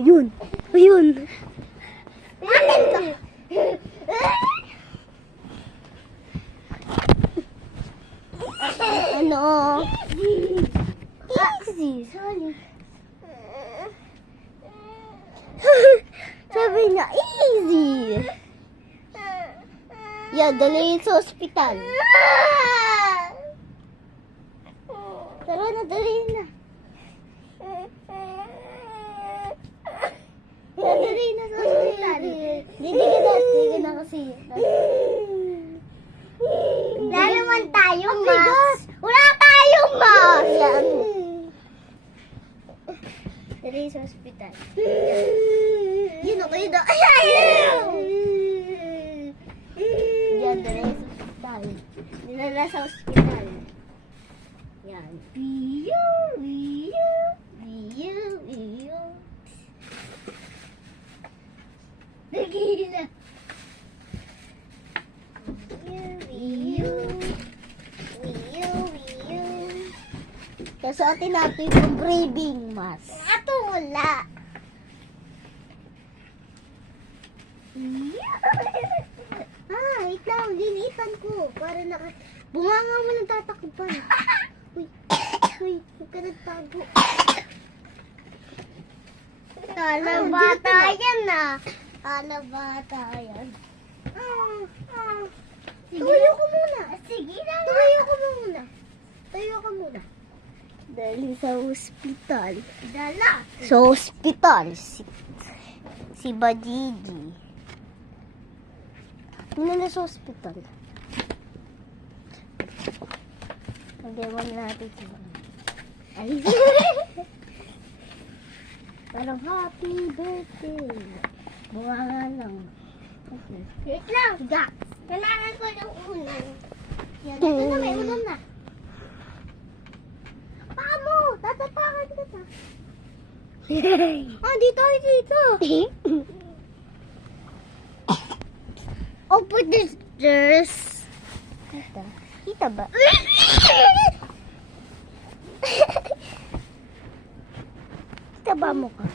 Ayun. Ayun. Ano? Easy. Sorry. Sabi niya, easy. Yan, dali sa ospital. Tara na, dali na. Dali na sa ospital. Hindi ka na kasi. Wala naman tayong mask. Wala tayong mask. Yan. Dali sa ospital. Yun ako yun. Yan, dali sa ospital. Dinala sa ospital. Yan. Biyo, biyo, biyo, biyo. Lagi na. Biyo, biyo, biyo. Kasuotin natin yung braving mask. Ato wala. Wait lang. Linitan ko. Para bunganga mo ng tatakpan. Uy, huwag ka nagtago. Kala bata yan na. Kala bata yan. Tuyo ko muna. Sige na. Tuyo ko muna. Tuyo ko muna. Dali sa ospital. Dala. Sa ospital. Si Bajiji. Tingnan na sa ospital. Nag-ewan natin siya. Ay. Parang happy birthday. Bunga nga lang. Okay. Wait lang. Higa. Kailangan ko ng unan. Yan. Ito na, may unan na. Paa mo! Tatapakan kita. Dito. Open this dress. Kita ba? Kita ba mo ka?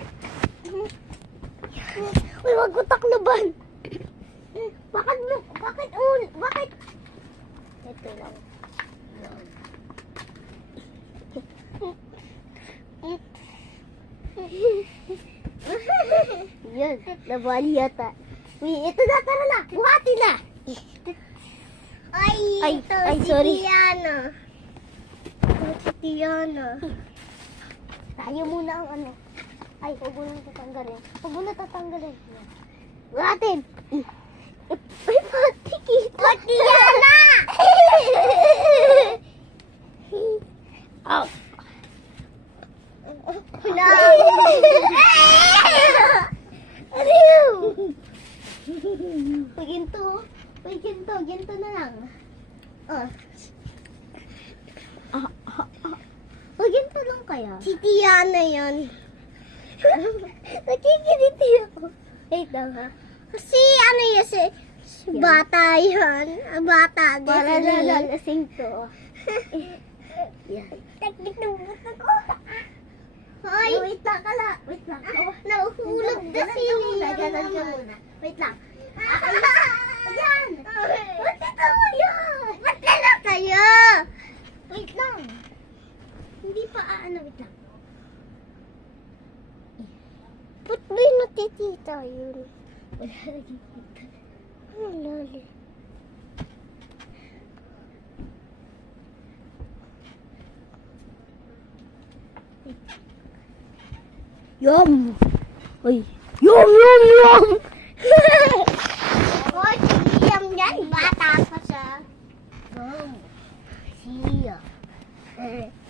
Uy, wag ko takloban. Bakit? Ito lang. Yan, nabali yata. Uy, ito na, tara na. Buhati na. Ay, sorry. Si Tiana. Tayo muna ang ano. Ay, huwag mo na tatanggalin. Buhatin. Ay, pati kita. Tiana! Ow. No! Ginto na lang. Ginto lang kaya. Si Tiana yan. Nakikiliti ako. Wait lang ha. Kasi ano yan si bata yan. Bata. Para lalasing to. Yan. Teknik ng buto ko. Ay! Wait lang. Nauhulog kasi yung ganan ka muna. Wait lang. Ayan! Ba't ito mo yun? Ba't lalak kayo? Wait lang. Hindi pa wait lang. Ba't may natitita yun? Wala natitita. Lali. Yum! Ay! Yum! Oy, si Liam yan. Bata pa siya. Siya.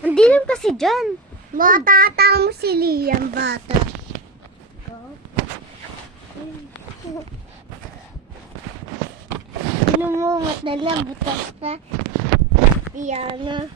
Hindi lang kasi dyan. Matata mo si Liam, bata. Lumumot na lang, butas na. Tiana.